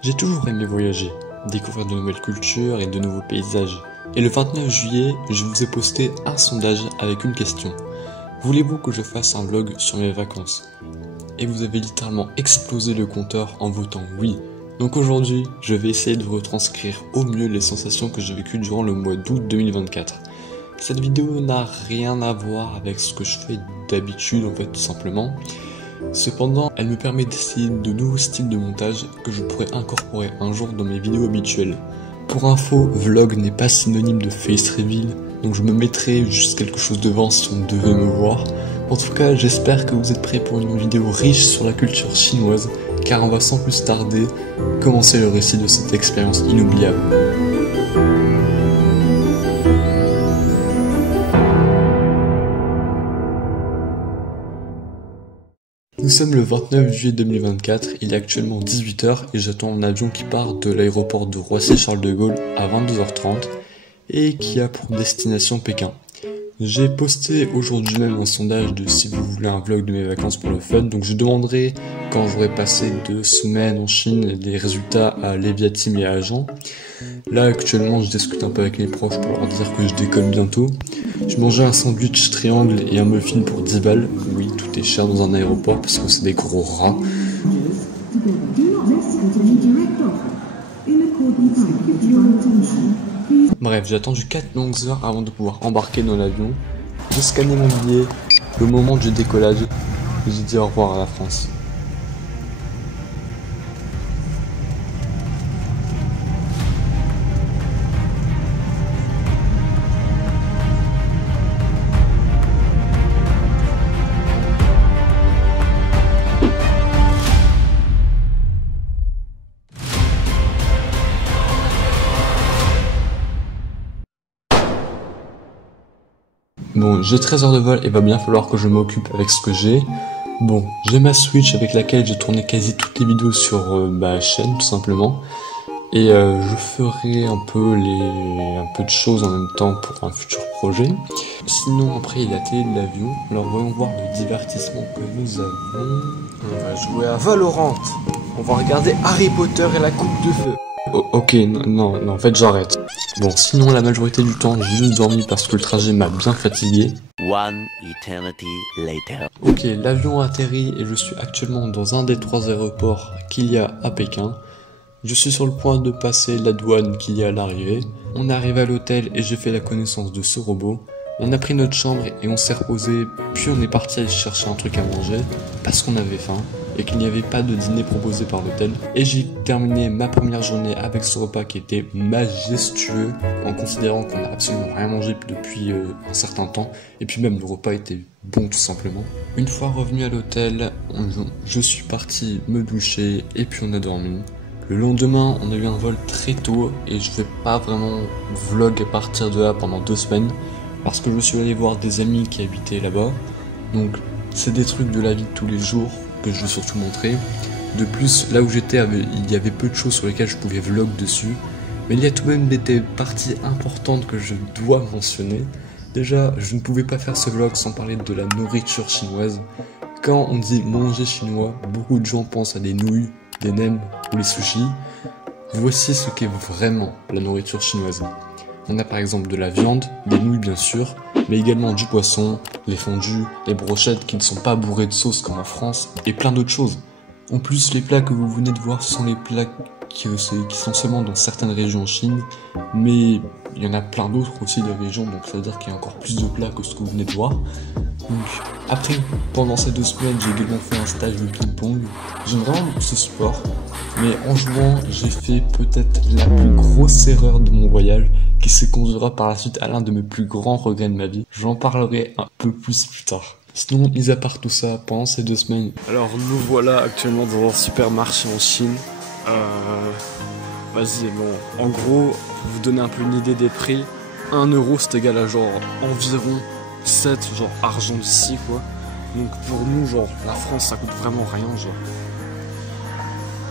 J'ai toujours aimé voyager, découvrir de nouvelles cultures et de nouveaux paysages. Et le 29 juillet, je vous ai posté un sondage avec une question. Voulez-vous que je fasse un vlog sur mes vacances? Et vous avez littéralement explosé le compteur en votant oui. Donc aujourd'hui, je vais essayer de vous retranscrire au mieux les sensations que j'ai vécues durant le mois d'août 2024. Cette vidéo n'a rien à voir avec ce que je fais d'habitude en fait tout simplement. Cependant, elle me permet d'essayer de nouveaux styles de montage que je pourrais incorporer un jour dans mes vidéos habituelles. Pour info, vlog n'est pas synonyme de face reveal, donc je me mettrai juste quelque chose devant si on devait me voir. En tout cas, j'espère que vous êtes prêts pour une vidéo riche sur la culture chinoise, car on va sans plus tarder commencer le récit de cette expérience inoubliable. Nous sommes le 29 juillet 2024, il est actuellement 18 h et j'attends un avion qui part de l'aéroport de Roissy-Charles de Gaulle à 22 h 30 et qui a pour destination Pékin. J'ai posté aujourd'hui même un sondage de si vous voulez un vlog de mes vacances pour le fun, donc je demanderai quand j'aurai passé 2 semaines en Chine des résultats à Lévia Team et à Jean. Là actuellement je discute un peu avec mes proches pour leur dire que je décolle bientôt. Je mangeais un sandwich triangle et un muffin pour 10 balles. Oui, tout est cher dans un aéroport parce que c'est des gros rats. Bref, j'ai attendu 4 longues heures avant de pouvoir embarquer dans l'avion. J'ai scanné mon billet. Le moment du décollage, j'ai dit au revoir à la France. Bon, j'ai 13 heures de vol et va bien falloir que je m'occupe avec ce que j'ai. Bon, j'ai ma Switch avec laquelle j'ai tourné quasi toutes les vidéos sur ma chaîne tout simplement. Et je ferai un peu de choses en même temps pour un futur projet. Sinon après il y a la télé de l'avion. Alors voyons voir le divertissement que nous avons. On va jouer à Valorant. On va regarder Harry Potter et la coupe de feu. Oh, ok, non, en fait j'arrête. Bon, sinon la majorité du temps j'ai juste dormi parce que le trajet m'a bien fatigué. One eternity later. Ok, l'avion a atterri et je suis actuellement dans un des 3 aéroports qu'il y a à Pékin. Je suis sur le point de passer la douane qu'il y a à l'arrivée. On arrive à l'hôtel et j'ai fait la connaissance de ce robot. On a pris notre chambre et on s'est reposé, puis on est parti aller chercher un truc à manger parce qu'on avait faim et qu'il n'y avait pas de dîner proposé par l'hôtel. Et j'ai terminé ma première journée avec ce repas qui était majestueux en considérant qu'on n'a absolument rien mangé depuis un certain temps. Et puis même le repas était bon tout simplement. Une fois revenu à l'hôtel, je suis parti me doucher et puis on a dormi. Le lendemain, on a eu un vol très tôt et je vais pas vraiment vlog à partir de là pendant 2 semaines parce que je suis allé voir des amis qui habitaient là-bas. Donc c'est des trucs de la vie de tous les jours que je vais surtout montrer. De plus, là où j'étais, il y avait peu de choses sur lesquelles je pouvais vlog dessus. Mais il y a tout de même des parties importantes que je dois mentionner. Déjà, je ne pouvais pas faire ce vlog sans parler de la nourriture chinoise. Quand on dit manger chinois, beaucoup de gens pensent à des nouilles, des nems ou les sushis. Voici ce qu'est vraiment la nourriture chinoise. On a par exemple de la viande, des nouilles bien sûr, mais également du poisson, les fondus, les brochettes qui ne sont pas bourrées de sauce comme en France, et plein d'autres choses. En plus, les plats que vous venez de voir sont les plats qui sont seulement dans certaines régions en Chine, mais il y en a plein d'autres aussi de régions, donc ça veut dire qu'il y a encore plus de plats que ce que vous venez de voir. Donc, après, pendant ces 2 semaines, j'ai également fait un stage de ping-pong. J'aime vraiment beaucoup ce sport, mais en jouant, j'ai fait peut-être la plus grosse erreur de mon voyage, qui se conduira par la suite à l'un de mes plus grands regrets de ma vie. J'en parlerai un peu plus tard. Sinon, mis à part tout ça, pendant ces 2 semaines... Alors, nous voilà actuellement dans un supermarché en Chine. Vas-y, bon, en gros, pour vous donner un peu une idée des prix, 1 euro c'est égal à genre environ 7 genre argent d'ici quoi. Donc pour nous genre la France ça coûte vraiment rien genre.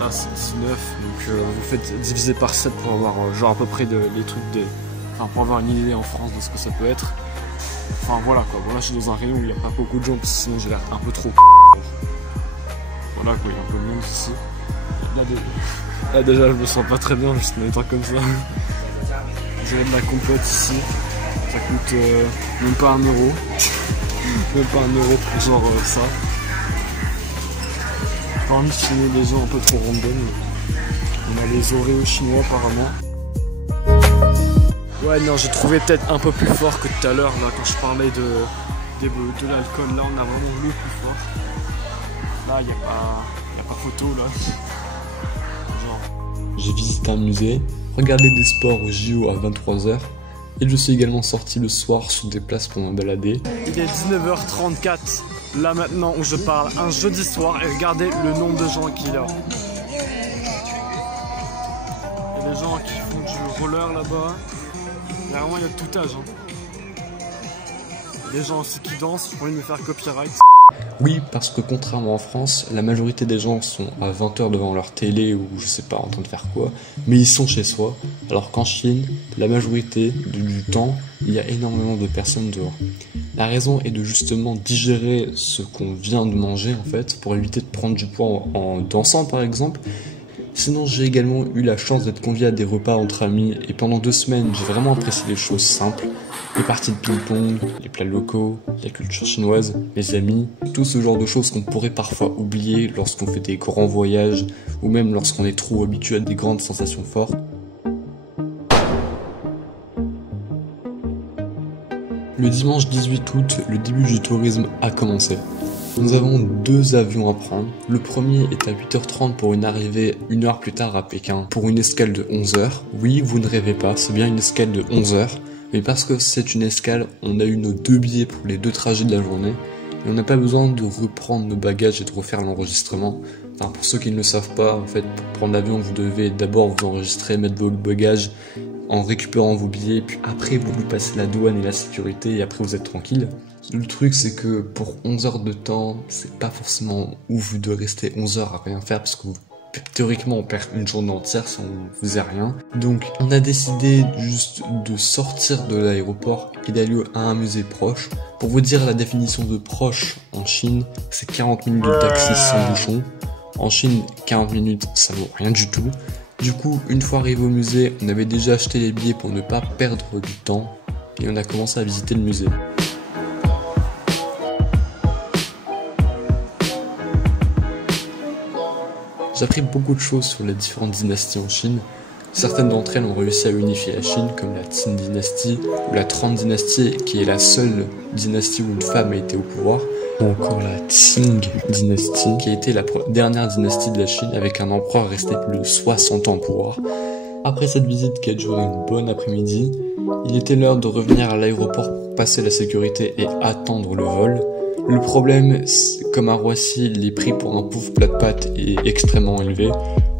Ah c'est 19 donc vous faites diviser par 7 pour avoir genre à peu près les trucs enfin pour avoir une idée en France de ce que ça peut être. Enfin voilà quoi, voilà je suis dans un rayon où il n'y a pas beaucoup de gens parce que sinon j'ai l'air un peu trop. Voilà quoi, il y a un peu de monde ici. Là déjà je me sens pas très bien juste en étant comme ça. J'ai de la compote ici. Ça coûte même pas 1 euro. Même pas 1 euro pour genre ça. Pas envie de filmer des gens un peu trop random. On a les Oreos chinois apparemment. Ouais non, j'ai trouvé peut-être un peu plus fort que tout à l'heure là quand je parlais de l'alcool. Là on a vraiment le plus fort. Là y a pas photo là. J'ai visité un musée, regardé des sports au JO à 23h et je suis également sorti le soir sur des places pour me balader. Il est 19h34, là maintenant où je parle, un jeudi soir, et regardez le nombre de gens qu'il y a. Il y a des gens qui font du roller là-bas, vraiment il y a de tout âge. Des gens aussi qui dansent, j'ai envie de me faire copyright. Oui, parce que contrairement en France, la majorité des gens sont à 20h devant leur télé ou je sais pas en train de faire quoi, mais ils sont chez soi, alors qu'en Chine, la majorité du temps, il y a énormément de personnes dehors. La raison est de justement digérer ce qu'on vient de manger en fait, pour éviter de prendre du poids en dansant par exemple. Sinon, j'ai également eu la chance d'être convié à des repas entre amis et pendant 2 semaines, j'ai vraiment apprécié les choses simples. Les parties de ping-pong, les plats locaux, la culture chinoise, les amis, tout ce genre de choses qu'on pourrait parfois oublier lorsqu'on fait des grands voyages ou même lorsqu'on est trop habitué à des grandes sensations fortes. Le dimanche 18 août, le début du tourisme a commencé. Nous avons 2 avions à prendre. Le premier est à 8h30 pour une arrivée 1 heure plus tard à Pékin pour une escale de 11h. Oui, vous ne rêvez pas, c'est bien une escale de 11h. Mais parce que c'est une escale, on a eu nos 2 billets pour les 2 trajets de la journée. Et on n'a pas besoin de reprendre nos bagages et de refaire l'enregistrement. Enfin, pour ceux qui ne le savent pas, en fait, pour prendre l'avion, vous devez d'abord vous enregistrer, mettre vos bagages en récupérant vos billets, puis après vous passez la douane et la sécurité et après vous êtes tranquille. Le truc c'est que pour 11 heures de temps, c'est pas forcément ouf de rester 11 heures à rien faire parce que théoriquement on perd une journée entière si on faisait rien. Donc on a décidé juste de sortir de l'aéroport et d'aller à un musée proche. Pour vous dire la définition de proche en Chine, c'est 40 minutes de taxi sans bouchon. En Chine, 40 minutes ça vaut rien du tout. Du coup, une fois arrivé au musée, on avait déjà acheté les billets pour ne pas perdre du temps et on a commencé à visiter le musée. J'ai appris beaucoup de choses sur les différentes dynasties en Chine. Certaines d'entre elles ont réussi à unifier la Chine, comme la Qin dynastie ou la Tang dynastie, qui est la seule dynastie où une femme a été au pouvoir, ou encore la Qing dynastie, qui a été la dernière dynastie de la Chine avec un empereur resté plus de 60 ans au pouvoir. Après cette visite qui a duré une bonne après-midi, il était l'heure de revenir à l'aéroport pour passer la sécurité et attendre le vol. Le problème, comme à Roissy, les prix pour un pauvre plat de pâtes est extrêmement élevé.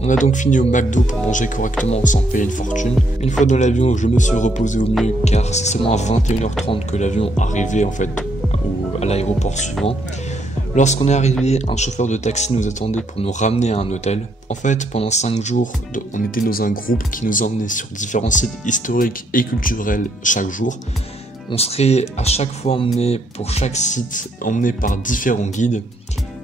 On a donc fini au McDo pour manger correctement sans payer une fortune. Une fois dans l'avion, je me suis reposé au mieux car c'est seulement à 21h30 que l'avion arrivait en fait à l'aéroport suivant. Lorsqu'on est arrivé, un chauffeur de taxi nous attendait pour nous ramener à un hôtel. En fait, pendant 5 jours, on était dans un groupe qui nous emmenait sur différents sites historiques et culturels chaque jour. On serait à chaque fois emmené pour chaque site, emmené par différents guides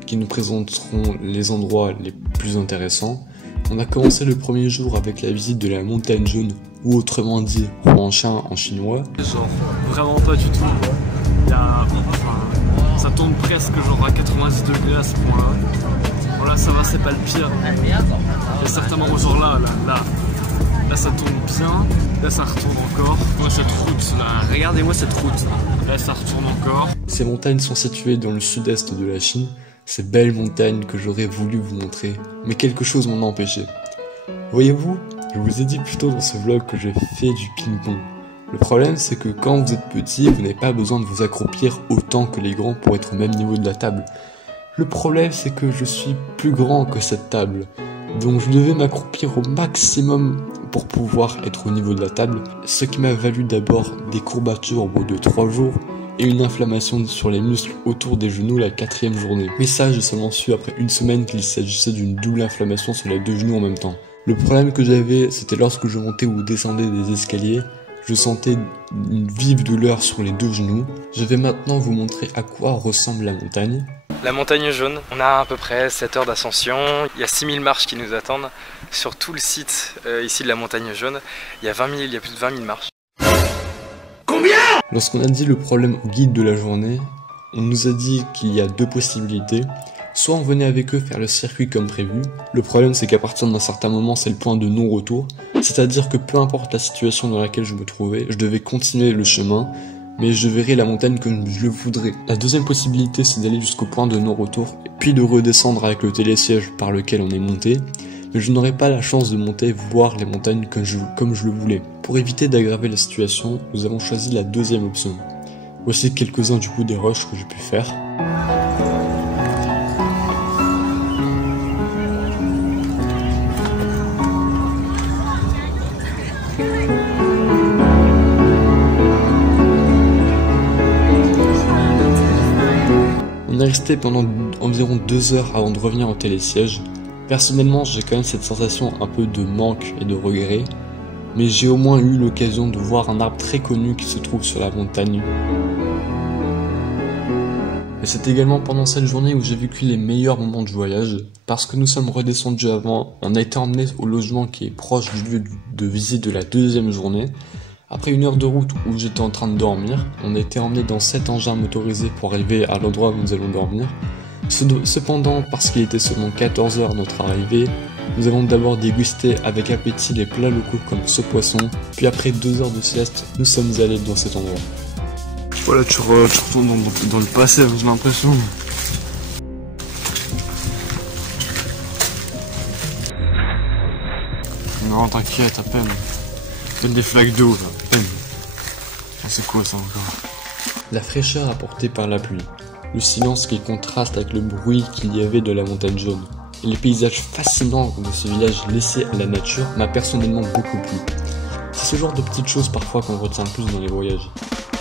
qui nous présenteront les endroits les plus intéressants. On a commencé le premier jour avec la visite de la montagne jaune, ou autrement dit Huangshan en chinois. Genre vraiment pas du tout. Ça tombe presque genre à 90 degrés à ce point-là. Bon là ça va, c'est pas le pire. Il y a certains moments genre là ça tourne bien, là ça retourne encore. Moi cette route là, regardez-moi cette route. Là ça retourne encore. Ces montagnes sont situées dans le sud-est de la Chine. Ces belles montagnes que j'aurais voulu vous montrer, mais quelque chose m'en a empêché. Voyez-vous, je vous ai dit plus tôt dans ce vlog que j'ai fait du ping-pong. Le problème c'est que quand vous êtes petit, vous n'avez pas besoin de vous accroupir autant que les grands pour être au même niveau de la table. Le problème c'est que je suis plus grand que cette table. Donc je devais m'accroupir au maximum pour pouvoir être au niveau de la table, ce qui m'a valu d'abord des courbatures au bout de 3 jours et une inflammation sur les muscles autour des genoux la 4e journée. Mais ça, j'ai seulement su après 1 semaine qu'il s'agissait d'une double inflammation sur les 2 genoux en même temps. Le problème que j'avais, c'était lorsque je montais ou descendais des escaliers, je sentais une vive douleur sur les 2 genoux. Je vais maintenant vous montrer à quoi ressemble la montagne. La montagne jaune, on a à peu près 7 heures d'ascension, il y a 6000 marches qui nous attendent. Sur tout le site ici de la montagne jaune, il y a plus de 20 000 marches. Combien? Lorsqu'on a dit le problème au guide de la journée, on nous a dit qu'il y a deux possibilités. Soit on venait avec eux faire le circuit comme prévu. Le problème c'est qu'à partir d'un certain moment c'est le point de non-retour. C'est-à-dire que peu importe la situation dans laquelle je me trouvais, je devais continuer le chemin, mais je verrai la montagne comme je le voudrais. La deuxième possibilité c'est d'aller jusqu'au point de non-retour, puis de redescendre avec le télésiège par lequel on est monté, mais je n'aurais pas la chance de monter voir les montagnes comme je le voulais. Pour éviter d'aggraver la situation, nous avons choisi la deuxième option. Voici quelques-uns du coup des rushs que j'ai pu faire. On est resté pendant environ 2 heures avant de revenir au télésiège. Personnellement, j'ai quand même cette sensation un peu de manque et de regret, mais j'ai au moins eu l'occasion de voir un arbre très connu qui se trouve sur la montagne. Et c'est également pendant cette journée où j'ai vécu les meilleurs moments du voyage, parce que nous sommes redescendus avant, on a été emmenés au logement qui est proche du lieu de visite de la deuxième journée. Après 1 heure de route où j'étais en train de dormir, on a été emmenés dans 7 engins motorisés pour arriver à l'endroit où nous allons dormir. Cependant, parce qu'il était seulement 14 heures notre arrivée, nous avons d'abord dégusté avec appétit les plats locaux comme ce poisson, puis après 2 heures de sieste, nous sommes allés dans cet endroit. Voilà, tu retournes dans le passé, j'ai l'impression. Non, t'inquiète, à peine. Donne des flaques d'eau, là, à peine. C'est quoi ça encore? La fraîcheur apportée par la pluie, le silence qui contraste avec le bruit qu'il y avait de la montagne jaune, et les paysages fascinants de ce village laissé à la nature m'a personnellement beaucoup plu. C'est ce genre de petites choses parfois qu'on retient le plus dans les voyages.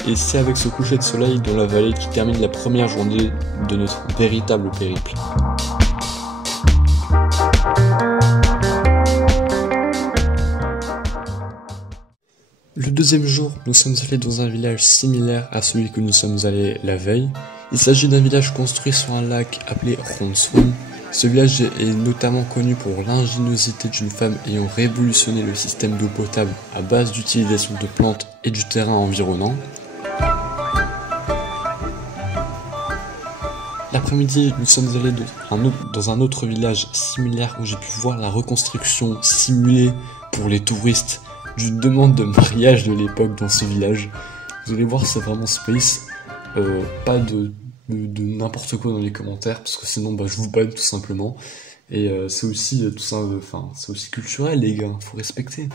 Et c'est avec ce coucher de soleil dans la vallée qui termine la première journée de notre véritable périple. Le deuxième jour, nous sommes allés dans un village similaire à celui que nous sommes allés la veille. Il s'agit d'un village construit sur un lac appelé Ronsum. Ce village est notamment connu pour l'ingéniosité d'une femme ayant révolutionné le système d'eau potable à base d'utilisation de plantes et du terrain environnant. L'après-midi, nous sommes allés dans un autre village similaire où j'ai pu voir la reconstruction simulée pour les touristes d'une demande de mariage de l'époque dans ce village. Vous allez voir, c'est vraiment space. Pas de n'importe quoi dans les commentaires, parce que sinon je vous banne tout simplement. Et c'est aussi tout ça, c'est aussi culturel les gars, faut respecter.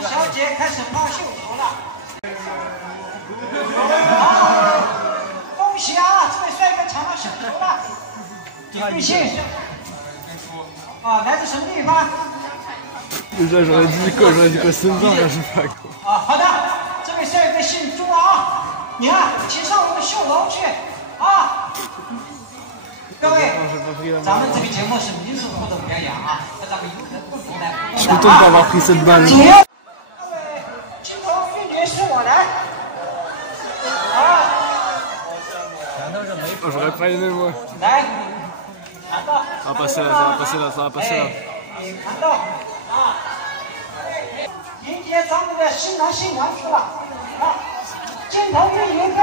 小姐开始抛绣球了。恭喜啊，这位帅哥抢到绣球了。贵姓？来自什么地方？Déjà j'aurais dit quoi身上là, je sais pas quoi. 好的，这位帅哥姓朱啊，你看，请上我们绣楼去啊。各位，咱们这个节目是民俗互动表演啊，和咱们有的共同的。Je suis content d'avoir pris cette balle. 各位，金童玉女是我来。J'aurais pas aimé moi. 来，拿到。Ça va passer là, ça va passer là, ça va passer là. 拿到啊！迎接咱们的新郎新娘去了啊！金童玉女配，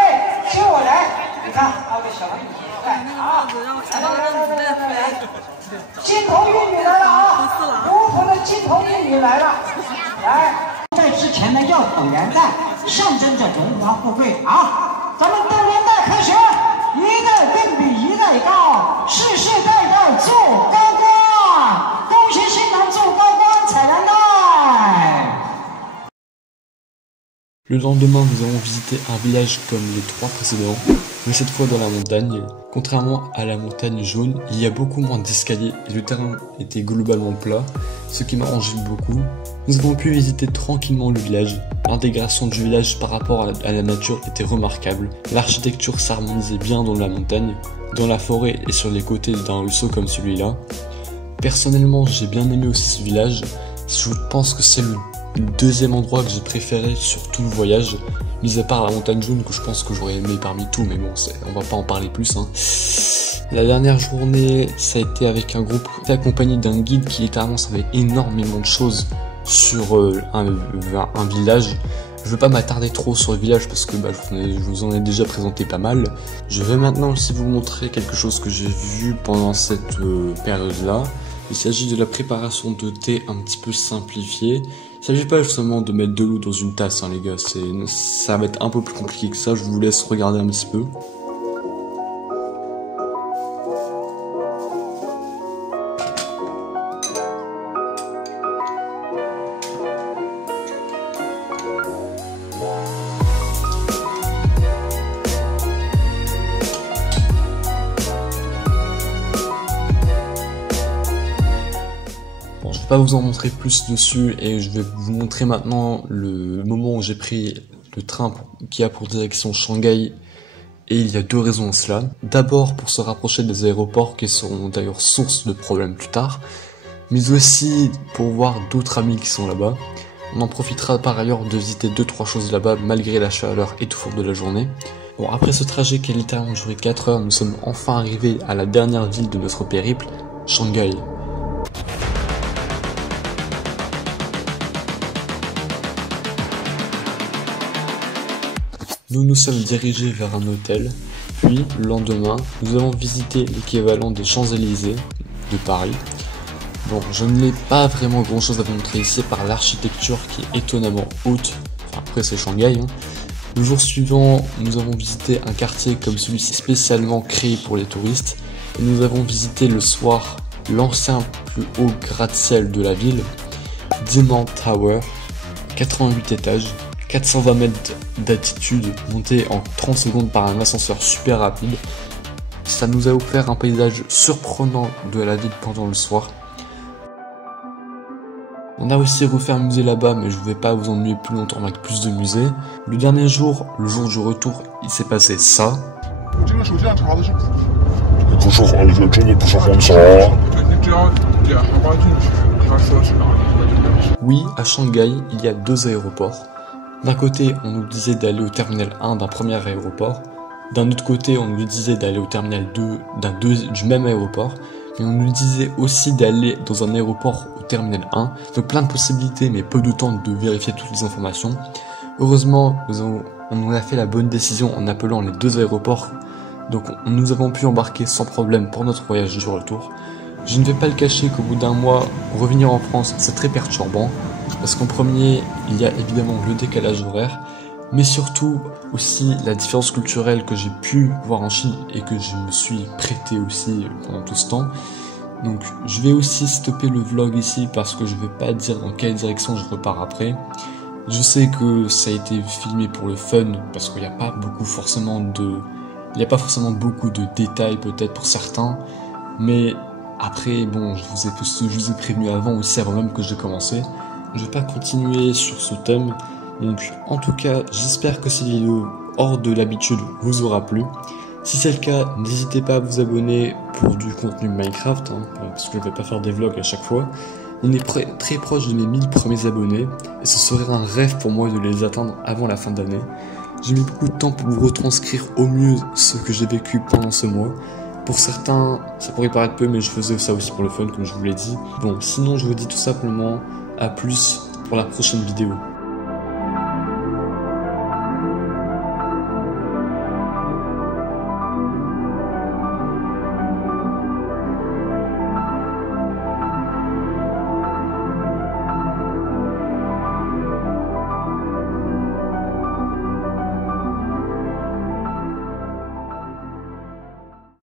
请我来。你看，那位小美女来啊！来！金童玉女来了啊！如何的金童玉女来了？来，在之前呢要等元旦，象征着荣华富贵啊！咱们等元旦开学，一代更比一代高，世世代代做高官，恭喜新郎做高官，彩元旦。Le lendemain, nous avons visité un village comme les 3 précédents, mais cette fois dans la montagne. Contrairement à la montagne jaune, il y a beaucoup moins d'escaliers et le terrain était globalement plat, ce qui m'a arrangé beaucoup. Nous avons pu visiter tranquillement le village. L'intégration du village par rapport à la nature était remarquable. L'architecture s'harmonisait bien dans la montagne, dans la forêt et sur les côtés d'un ruisseau comme celui-là. Personnellement, j'ai bien aimé aussi ce village. Je pense que c'est le deuxième endroit que j'ai préféré sur tout le voyage, mis à part la montagne jaune que je pense que j'aurais aimé parmi tout, mais bon, on va pas en parler plus. La dernière journée, ça a été avec un groupe accompagné d'un guide qui littéralement savait énormément de choses sur un village. Je veux pas m'attarder trop sur le village parce que je vous en ai déjà présenté pas mal. Je vais maintenant aussi vous montrer quelque chose que j'ai vu pendant cette période-là. Il s'agit de la préparation de thé un petit peu simplifiée. Il ne s'agit pas justement de mettre de l'eau dans une tasse, les gars. Ça va être un peu plus compliqué que ça. Je vous laisse regarder un petit peu. Je vais pas vous en montrer plus dessus et je vais vous montrer maintenant le moment où j'ai pris le train qui a pour direction Shanghai, et il y a 2 raisons à cela. D'abord pour se rapprocher des aéroports qui seront d'ailleurs source de problèmes plus tard, mais aussi pour voir d'autres amis qui sont là-bas. On en profitera par ailleurs de visiter 2-3 choses là-bas malgré la chaleur étouffante de la journée. Bon, après ce trajet qui a littéralement duré 4 heures, nous sommes enfin arrivés à la dernière ville de notre périple, Shanghai. Nous nous sommes dirigés vers un hôtel, puis le lendemain, nous avons visité l'équivalent des Champs-Élysées de Paris. Bon, je n'ai pas vraiment grand chose à vous montrer ici par l'architecture qui est étonnamment haute, enfin après c'est Shanghai. Le jour suivant, nous avons visité un quartier comme celui-ci spécialement créé pour les touristes, et nous avons visité le soir l'ancien plus haut gratte-ciel de la ville, Diamond Tower, 88 étages. 420 mètres d'altitude, monté en 30 secondes par un ascenseur super rapide. Ça nous a offert un paysage surprenant de la ville pendant le soir. On a aussi refait un musée là-bas, mais je ne vais pas vous ennuyer plus longtemps avec plus de musées. Le dernier jour, le jour du retour, il s'est passé ça. Oui, à Shanghai, il y a 2 aéroports. D'un côté, on nous disait d'aller au terminal 1 d'un premier aéroport. D'un autre côté, on nous disait d'aller au terminal 2 du même aéroport. Mais on nous disait aussi d'aller dans un aéroport au terminal 1. Donc plein de possibilités, mais peu de temps de vérifier toutes les informations. Heureusement, on a fait la bonne décision en appelant les 2 aéroports. Donc nous avons pu embarquer sans problème pour notre voyage du retour. Je ne vais pas le cacher qu'au bout d'un mois, revenir en France, c'est très perturbant. Parce qu'en premier, il y a évidemment le décalage horaire, mais surtout aussi la différence culturelle que j'ai pu voir en Chine et que je me suis prêté aussi pendant tout ce temps. Donc je vais aussi stopper le vlog ici parce que je ne vais pas dire dans quelle direction je repars après. Je sais que ça a été filmé pour le fun parce qu'il n'y a pas forcément beaucoup de détails peut-être pour certains, mais après bon, je vous ai prévenu avant même que j'ai commencé. Je vais pas continuer sur ce thème, donc en tout cas j'espère que cette vidéo hors de l'habitude vous aura plu. Si c'est le cas, n'hésitez pas à vous abonner pour du contenu Minecraft, parce que je vais pas faire des vlogs à chaque fois. On est très proche de mes 1000 premiers abonnés, et ce serait un rêve pour moi de les atteindre avant la fin d'année. J'ai mis beaucoup de temps pour vous retranscrire au mieux ce que j'ai vécu pendant ce mois. Pour certains, ça pourrait paraître peu, mais je faisais ça aussi pour le fun, comme je vous l'ai dit. Bon, sinon je vous dis tout simplement à plus pour la prochaine vidéo.